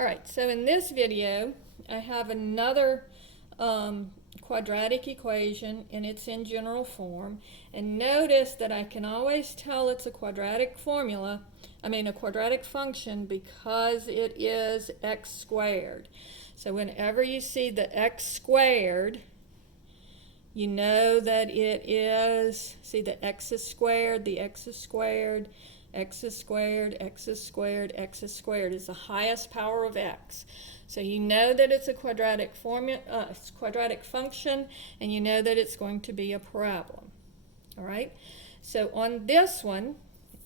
Alright, so in this video I have another quadratic equation, and it's in general form. And notice that I can always tell it's a quadratic a quadratic function, because it is x squared. So whenever you see the x squared, you know that it is, see, the x is squared, the x is squared, x is squared, x is squared, x is squared is the highest power of x. So you know that it's a quadratic function, and you know that it's going to be a parabola. All right? So on this one,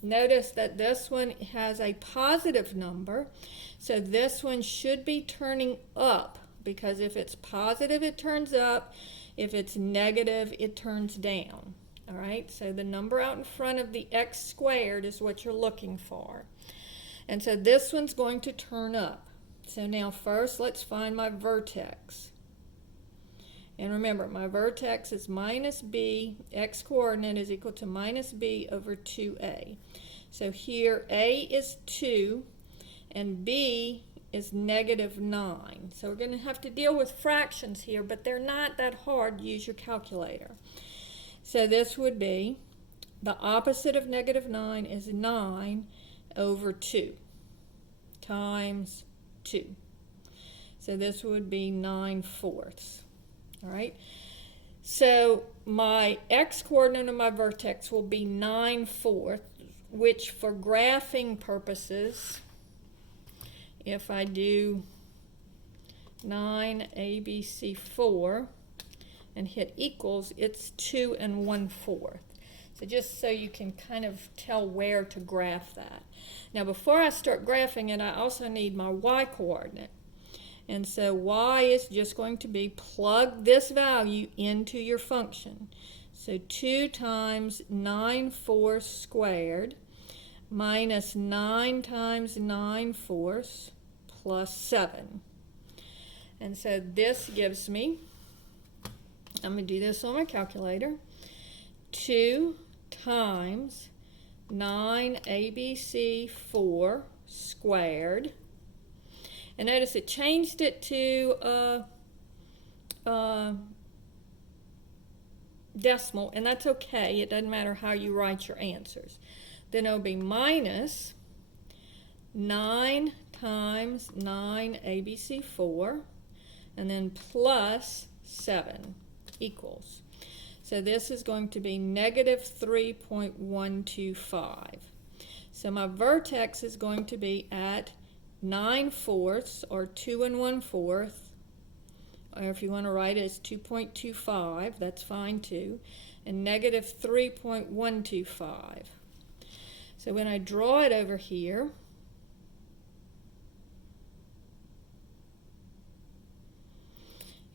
notice that this one has a positive number, so this one should be turning up, because if it's positive, it turns up. If it's negative, it turns down. All right? So the number out in front of the x squared is what you're looking for. And so this one's going to turn up. So now first let's find my vertex. And remember, my vertex is minus b, x coordinate is equal to minus b over 2a. So here a is 2 and b is negative 9. So we're going to have to deal with fractions here, but they're not that hard. Use your calculator. So this would be, the opposite of negative 9 is 9 over 2 times 2. So this would be 9/4. All right. So my x coordinate of my vertex will be 9/4, which for graphing purposes, if I do 9ABC4 and hit equals, it's 2 1/4. So just so you can kind of tell where to graph that. Now before I start graphing it, I also need my y coordinate. And so y is just going to be, plug this value into your function. So 2 times 9/4 squared minus 9 times 9/4 plus 7. And so this gives me, I'm going to do this on my calculator, 2 times 9ABC4 squared. And notice it changed it to decimal, and that's okay. It doesn't matter how you write your answers. Then it'll be minus 9 times 9ABC4, and then plus 7 equals. So this is going to be negative 3.125. So my vertex is going to be at 9/4, or 2 1/4, or if you want to write it as 2.25, that's fine too, and negative 3.125. So when I draw it over here,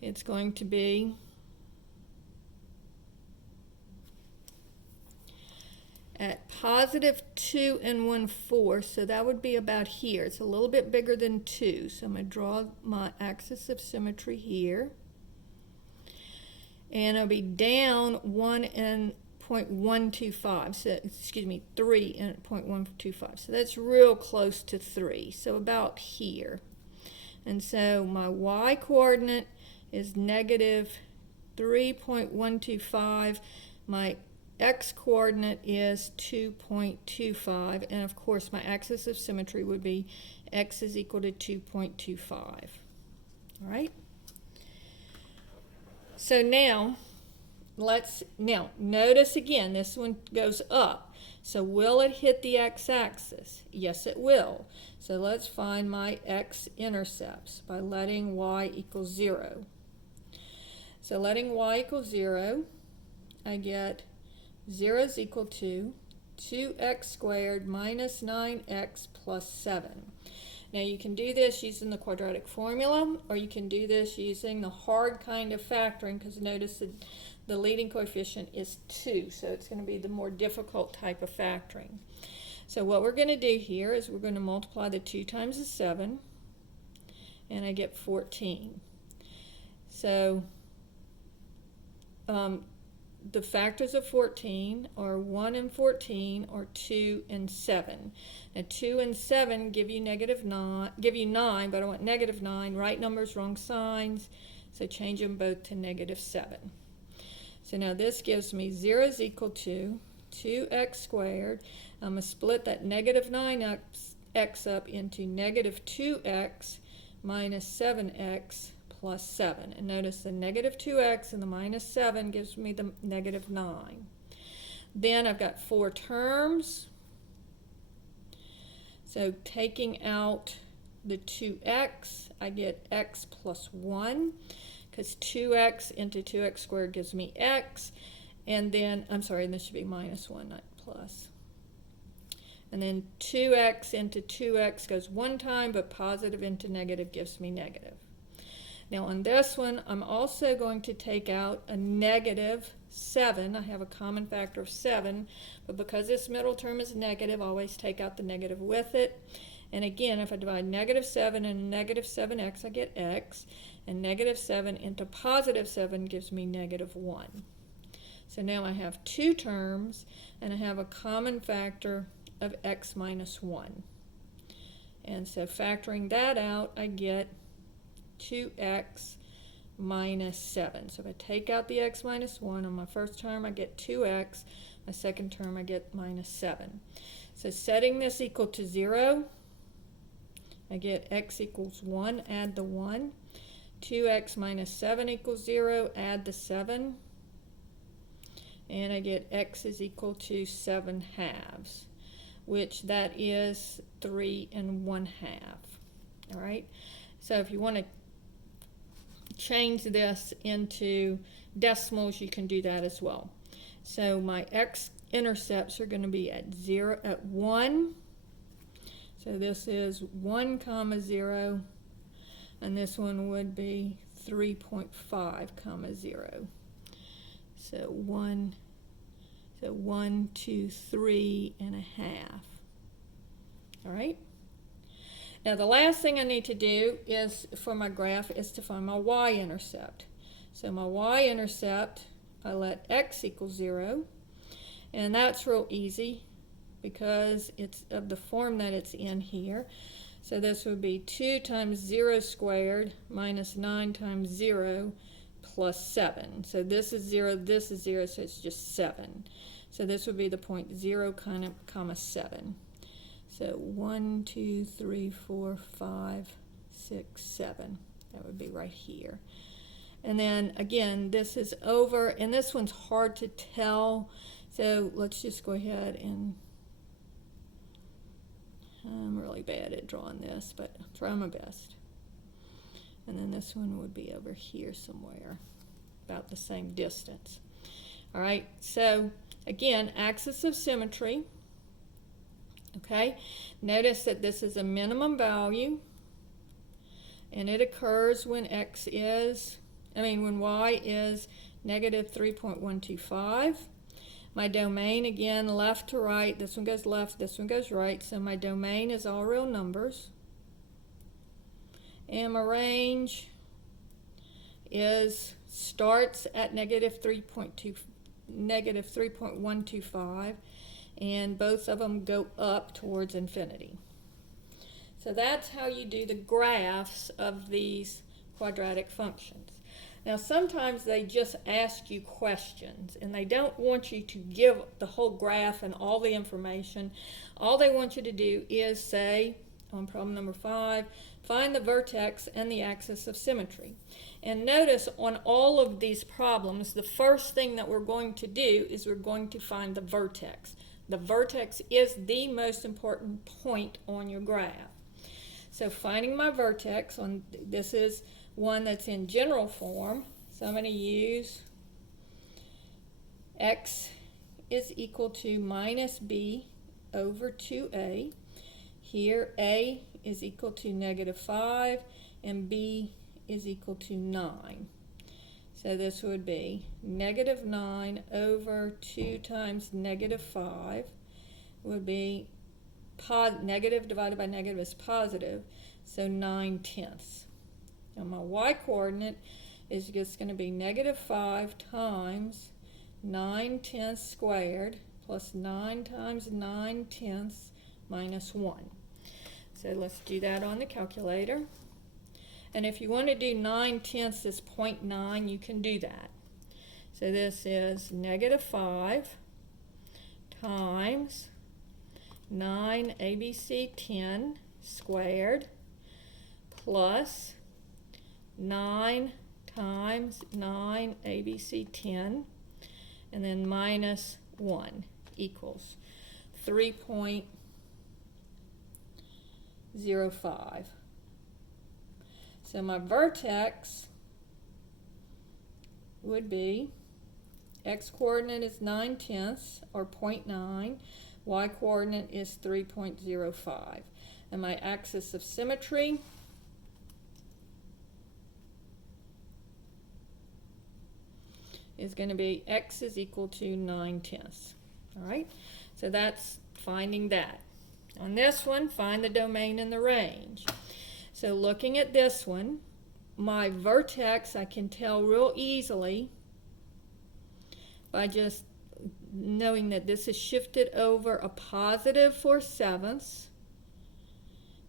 it's going to be at positive 2 1/4, so that would be about here. It's a little bit bigger than 2, so I'm going to draw my axis of symmetry here. And it'll be down 1.125, so excuse me, 3.125. So that's real close to 3, so about here. And so my y coordinate is negative 3.125. My x coordinate is 2.25, and of course my axis of symmetry would be x is equal to 2.25. All right? So now notice again, this one goes up. So will it hit the x-axis? Yes, it will. So let's find my x-intercepts by letting y equal 0. So letting y equal 0, I get 0 is equal to 2x squared minus 9x plus 7. Now you can do this using the quadratic formula, or you can do this using the hard kind of factoring, because notice that the leading coefficient is 2, so it's going to be the more difficult type of factoring. So what we're going to do here is we're going to multiply the 2 times the 7, and I get 14. So the factors of 14 are 1 and 14 or 2 and 7. Now 2 and 7 give you 9, but I want negative 9. Right numbers, wrong signs. So change them both to negative 7. So now this gives me 0 is equal to 2x squared. I'm going to split that negative 9x up into negative 2x minus 7x plus 7. And notice the negative 2x and the minus 7 gives me the negative 9. Then I've got 4 terms. So taking out the 2x, I get x plus 1, because 2x into 2x squared gives me x. And then, I'm sorry, this should be minus 1, not plus. And then 2x into 2x goes one time, but positive into negative gives me negative. Now on this one, I'm also going to take out a negative 7. I have a common factor of 7, but because this middle term is negative, I always take out the negative with it. And again, if I divide negative 7 and negative 7x, I get x. And negative 7 into positive 7 gives me negative 1. So now I have 2 terms, and I have a common factor of x minus 1. And so factoring that out, I get 2x minus 7. So if I take out the x minus 1, on my first term I get 2x, my second term I get minus 7. So setting this equal to 0, I get x equals 1, add the 1. 2x minus 7 equals 0, add the 7. And I get x is equal to 7/2, which that is 3 1/2. All right. So if you want to change this into decimals, you can do that as well. So my x-intercepts are going to be at 1. So this is 1 comma 0, and this one would be 3.5 comma 0. So 1, 2, 3.5. All right. Now the last thing I need to do is, for my graph, is to find my y-intercept. So my y-intercept, I let x equal 0, and that's real easy because it's of the form that it's in here. So this would be 2 times 0 squared minus 9 times 0 plus 7. So this is 0, so it's just 7. So this would be the point 0, comma 7. So 1, 2, 3, 4, 5, 6, 7. That would be right here. And then again, this is over, and this one's hard to tell. So let's just go ahead and, I'm really bad at drawing this, but I'll try my best. And then this one would be over here somewhere, about the same distance. All right, so again, axis of symmetry. Okay, notice that this is a minimum value, and it occurs when when y is negative 3.125. My domain, again, left to right, this one goes left, this one goes right, so my domain is all real numbers. And my range starts at negative 3.125, and both of them go up towards infinity. So that's how you do the graphs of these quadratic functions. Now sometimes they just ask you questions, and they don't want you to give the whole graph and all the information. All they want you to do is say, on problem number 5, find the vertex and the axis of symmetry. And notice on all of these problems, the first thing that we're going to do is we're going to find the vertex. The vertex is the most important point on your graph. So finding my vertex, this is one that's in general form, so I'm going to use x is equal to minus b over 2a. Here a is equal to negative 5 and b is equal to 9. So this would be negative 9 over 2 times negative 5 would be negative divided by negative is positive, so 9/10. Now my y-coordinate is just going to be negative 5 times 9/10 squared plus 9 times 9/10 minus 1. So let's do that on the calculator. And if you want to do 9/10 as 0.9, you can do that. So this is -5 times 9 ABC 10 squared plus 9 times 9 ABC 10 and then minus 1 equals 3.05. So my vertex would be x coordinate is 9/10 or 0.9, y coordinate is 3.05. And my axis of symmetry is going to be x is equal to 9/10. All right, so that's finding that. On this one, find the domain and the range. So looking at this one, my vertex I can tell real easily by just knowing that this is shifted over a positive 4/7,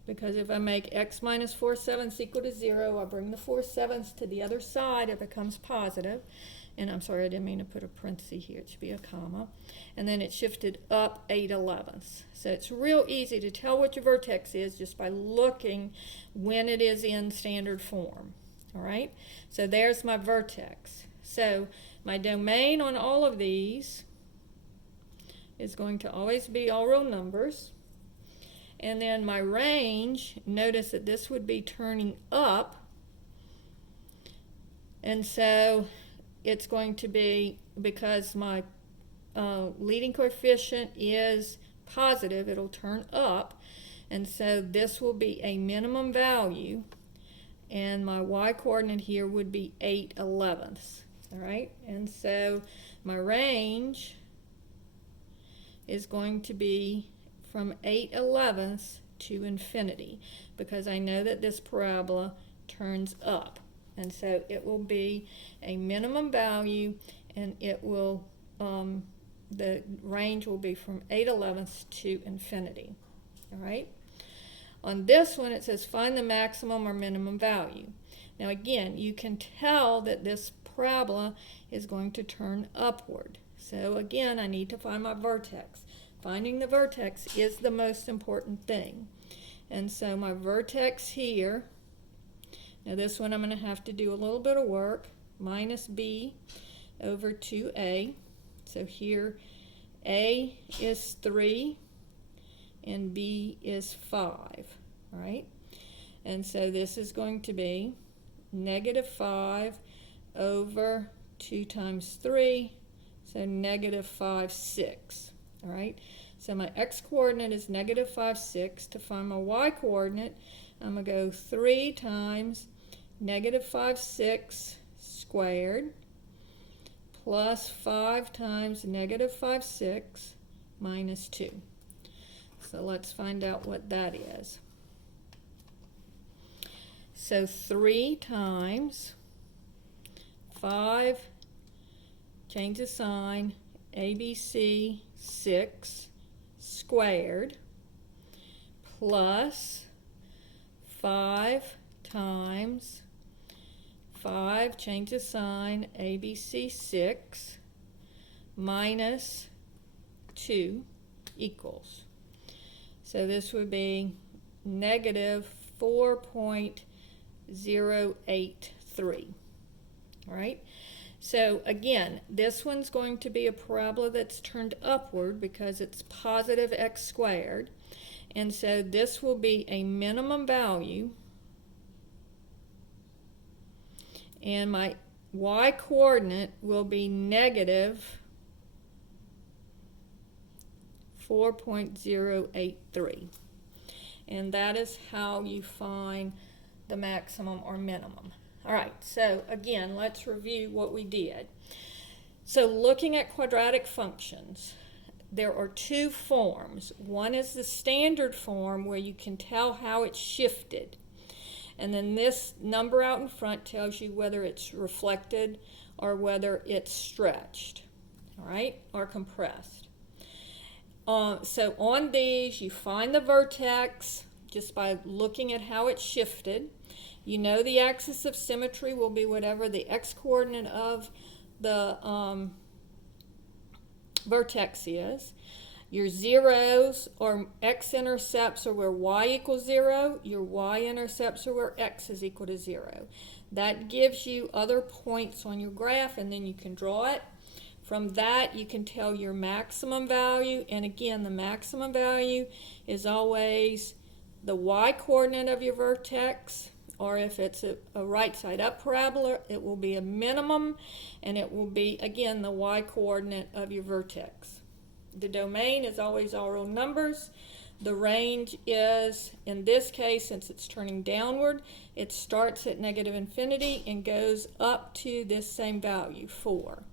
because if I make x minus 4/7 equal to 0, I'll bring the 4/7 to the other side, it becomes positive. And I'm sorry, I didn't mean to put a parenthesis here, it should be a comma. And then it shifted up 8/11. So it's real easy to tell what your vertex is just by looking when it is in standard form. All right, so there's my vertex. So my domain on all of these is going to always be all real numbers. And then my range, notice that this would be turning up. And so it's going to be, because my leading coefficient is positive, it'll turn up. And so this will be a minimum value. And my y coordinate here would be 8/11. All right, and so my range is going to be from 8/11 to infinity, because I know that this parabola turns up. And so it will be a minimum value, and it will, the range will be from 8/11 to infinity. All right. On this one, it says find the maximum or minimum value. Now again, you can tell that this parabola is going to turn upward. So again, I need to find my vertex. Finding the vertex is the most important thing. And so my vertex here, now this one I'm going to have to do a little bit of work, minus b over 2a. So here a is 3 and b is 5, right? And so this is going to be -5 over 2 times 3, so -5, 6, all right? So my x-coordinate is -5, 6. To find my y-coordinate, I'm going to go 3 times -5, 6 squared plus 5 times -5, 6 minus 2. So let's find out what that is. So 3 times 5, change the sign, ABC 6 squared plus 5 times 5, change the sign, ABC 6 minus 2 equals. So this would be -4.083. All right. So again, this one's going to be a parabola that's turned upward because it's positive x squared. And so this will be a minimum value. And my y-coordinate will be -4.083. And that is how you find the maximum or minimum. All right, so again, let's review what we did. So looking at quadratic functions, there are 2 forms. One is the standard form where you can tell how it's shifted. And then this number out in front tells you whether it's reflected or whether it's stretched. all right, are compressed. So on these, you find the vertex just by looking at how it's shifted. You know the axis of symmetry will be whatever the x-coordinate of the vertex is. Your zeros or x-intercepts are where y equals 0. Your y-intercepts are where x is equal to 0. That gives you other points on your graph, and then you can draw it. From that, you can tell your maximum value, and again, the maximum value is always the y-coordinate of your vertex, or if it's a right side up parabola, it will be a minimum, and it will be, again, the y-coordinate of your vertex. The domain is always all real numbers. The range is, in this case, since it's turning downward, it starts at negative infinity and goes up to this same value, 4.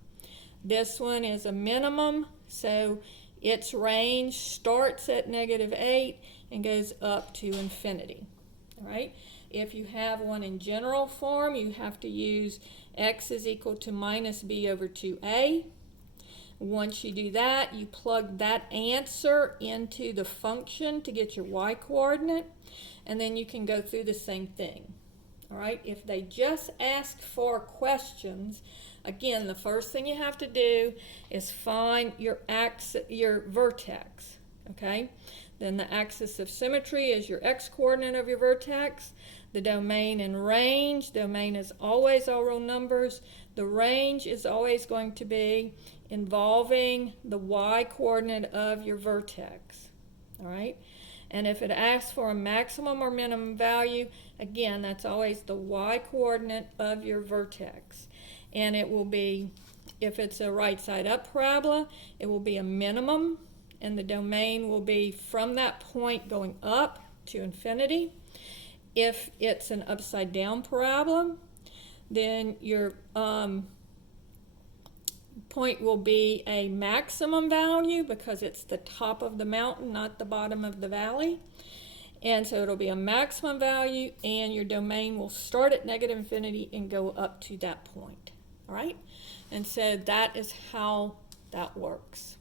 This one is a minimum, so its range starts at negative 8 and goes up to infinity. All right? If you have one in general form, you have to use x is equal to minus b over 2a. Once you do that, you plug that answer into the function to get your y-coordinate, and then you can go through the same thing. All right? If they just ask for questions, again, the first thing you have to do is find your vertex, okay? Then the axis of symmetry is your x-coordinate of your vertex. The domain and range, domain is always all real numbers. The range is always going to be involving the y-coordinate of your vertex, all right? And if it asks for a maximum or minimum value, again, that's always the y-coordinate of your vertex. And it will be, if it's a right side up parabola, it will be a minimum, and the domain will be from that point going up to infinity. If it's an upside down parabola, then your point will be a maximum value because it's the top of the mountain, not the bottom of the valley. And so it'll be a maximum value, and your domain will start at negative infinity and go up to that point. All right? And so that is how that works.